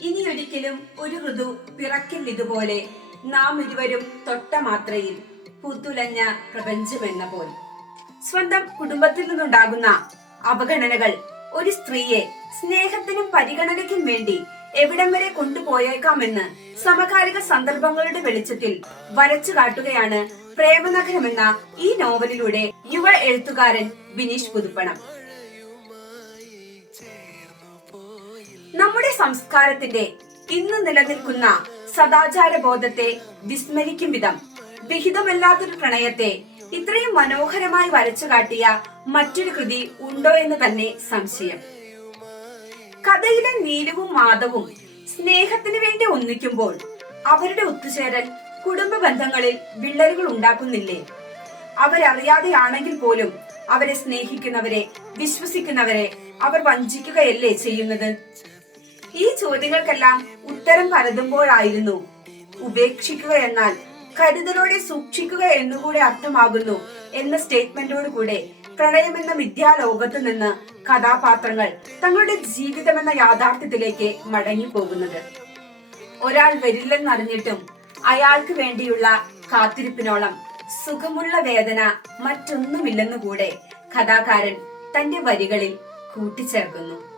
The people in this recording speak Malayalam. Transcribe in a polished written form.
ഇനിയൊരിക്കലും ഒരു ഋതു പിറക്കില്ലിതുപോലെ, നാം ഇരുവരും തൊട്ട മാത്രയിൽ പുത്തുലഞ്ഞ പ്രപഞ്ചമെന്ന പോൽ. സ്വന്തം കുടുംബത്തിൽ നിന്നുണ്ടാകുന്ന അവഗണനകൾ ഒരു സ്ത്രീയെ സ്നേഹത്തിനും പരിഗണനയ്ക്കും വേണ്ടി എവിടം വരെ കൊണ്ടുപോയേക്കാമെന്ന് സമകാലിക സന്ദർഭങ്ങളുടെ വെളിച്ചത്തിൽ വരച്ചു കാട്ടുകയാണ് പ്രേമനഗരം എന്ന ഈ നോവലിലൂടെ യുവ എഴുത്തുകാരൻ ബിനീഷ് പുതുപ്പണം. നമ്മുടെ സംസ്കാരത്തിന്റെ ഇന്ന് നിലനിൽക്കുന്ന സദാചാര ബോധത്തെ വിസ്മരിക്കും വിധം വിഹിതമല്ലാത്തൊരു പ്രണയത്തെ ഇത്രയും മനോഹരമായി വരച്ചു കാട്ടിയ മറ്റൊരു കൃതി ഉണ്ടോ എന്ന് തന്നെ സംശയം. കഥയിലെ നീലുവും മാധവും സ്നേഹത്തിന് വേണ്ടി ഒന്നിക്കുമ്പോൾ അവരുടെ ഒത്തുചേരൽ കുടുംബ ബന്ധങ്ങളിൽ വിള്ളലുകൾ ഉണ്ടാക്കുന്നില്ലേ? അവരറിയാതെയാണെങ്കിൽ പോലും അവരെ സ്നേഹിക്കുന്നവരെ, വിശ്വസിക്കുന്നവരെ അവർ വഞ്ചിക്കുകയല്ലേ ചെയ്യുന്നത്? ഈ ചോദ്യങ്ങൾക്കെല്ലാം ഉത്തരം പരതുമ്പോഴായിരുന്നു ഉപേക്ഷിക്കുക എന്നാൽ കരുതലോടെ സൂക്ഷിക്കുക എന്നുകൂടെ അർത്ഥമാകുന്നു എന്ന സ്റ്റേറ്റ്മെന്റോട് കൂടെ പ്രണയമെന്ന മിഥ്യാലോകത്ത് നിന്ന് കഥാപാത്രങ്ങൾ തങ്ങളുടെ ജീവിതമെന്ന യാഥാർത്ഥ്യത്തിലേക്ക് മടങ്ങിപ്പോകുന്നത്. ഒരാൾ വരില്ലെന്നറിഞ്ഞിട്ടും അയാൾക്ക് വേണ്ടിയുള്ള കാത്തിരിപ്പിനോളം സുഖമുള്ള വേദന മറ്റൊന്നുമില്ലെന്നുകൂടെ കഥാകാരൻ തന്റെ വരികളിൽ കൂട്ടിച്ചേർക്കുന്നു.